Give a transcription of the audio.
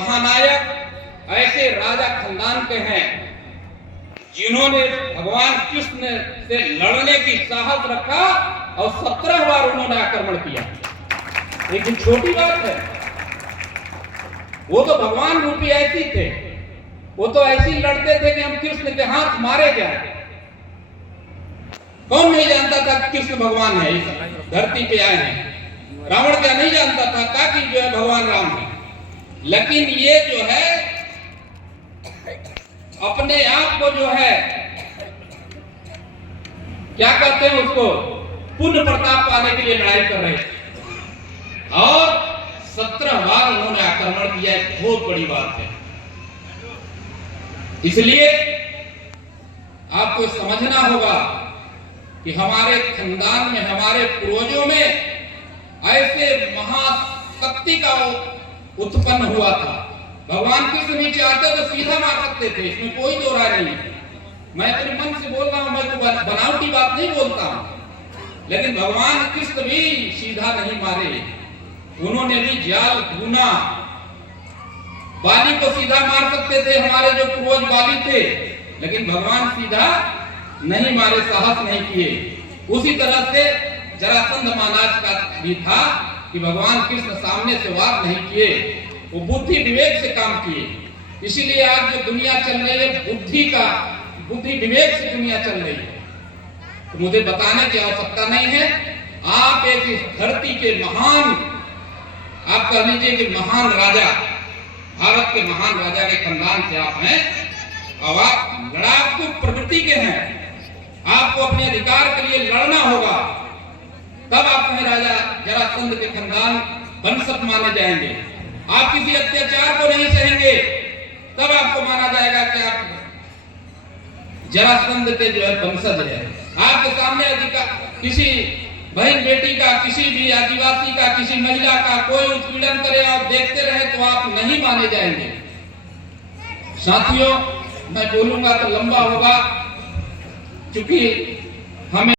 महानायक ऐसे राजा खानदान के हैं जिन्होंने भगवान कृष्ण से लड़ने की साहस रखा और 17 बार उन्होंने आक्रमण किया। लेकिन छोटी बात है, वो तो भगवान रूपी ऐसी थे, वो तो ऐसी लड़ते थे कि हम कृष्ण के हाथ मारे जाए। कौन नहीं जानता था कि कृष्ण भगवान है, इस धरती पे आए हैं। रावण क्या नहीं जानता था कि जो है भगवान राम है। लेकिन ये जो है अपने आप को जो है क्या कहते हैं उसको, पुण्य प्रताप पाने के लिए लड़ाई कर रहे थे और 17 बार उन्होंने आक्रमण किया। एक बहुत बड़ी बात है। इसलिए आपको समझना होगा कि हमारे खानदान में, हमारे पूर्वजों में ऐसे महाशक्ति का उत्पन्न हुआ था। भगवान कृष्ण भी चाहते तो सीधा मार सकते थे, इसमें कोई दो राय नहीं। मैं अपने मन से बोल रहा हूं, मैं तो बनावटी बात नहीं बोलता हूं। लेकिन भगवान कृष्ण भी सीधा नहीं मारे, उन्होंने भी जाल बुना। बाली को सीधा मार सकते थे हमारे जो पूर्वज बाली थे, लेकिन भगवान सीधा नहीं मारे, साहस नहीं किए। उसी तरह से जरासंध महाराज का भी था कि भगवान कृष्ण सामने से वार नहीं किए, वो बुद्धि विवेक से काम किए। इसीलिए आज जो दुनिया चल रही है, बुद्धि विवेक से दुनिया चल रही है। तो मुझे बताने की आवश्यकता नहीं है। आप एक इस धरती के महान, आप कह लीजिए कि महान राजा, भारत के महान राजा के खानदान से आप हैं और आप लड़ाकू प्रवृत्ति के हैं। आपको अपने अधिकार के लिए लड़ना होगा, तब आप में राजा जरासंध के खानदान वंशज माने जाएंगे। आप किसी अत्याचार को नहीं सहेंगे, तब आपको माना जाएगा कि आप जरासंध के जो है वंशज है। आपके सामने अधिकार, किसी बहन बेटी का, किसी भी आदिवासी का, किसी महिला का कोई उत्पीड़न करे और देखते रहे तो आप नहीं माने जाएंगे। साथियों, मैं बोलूंगा तो लंबा होगा, क्योंकि हमें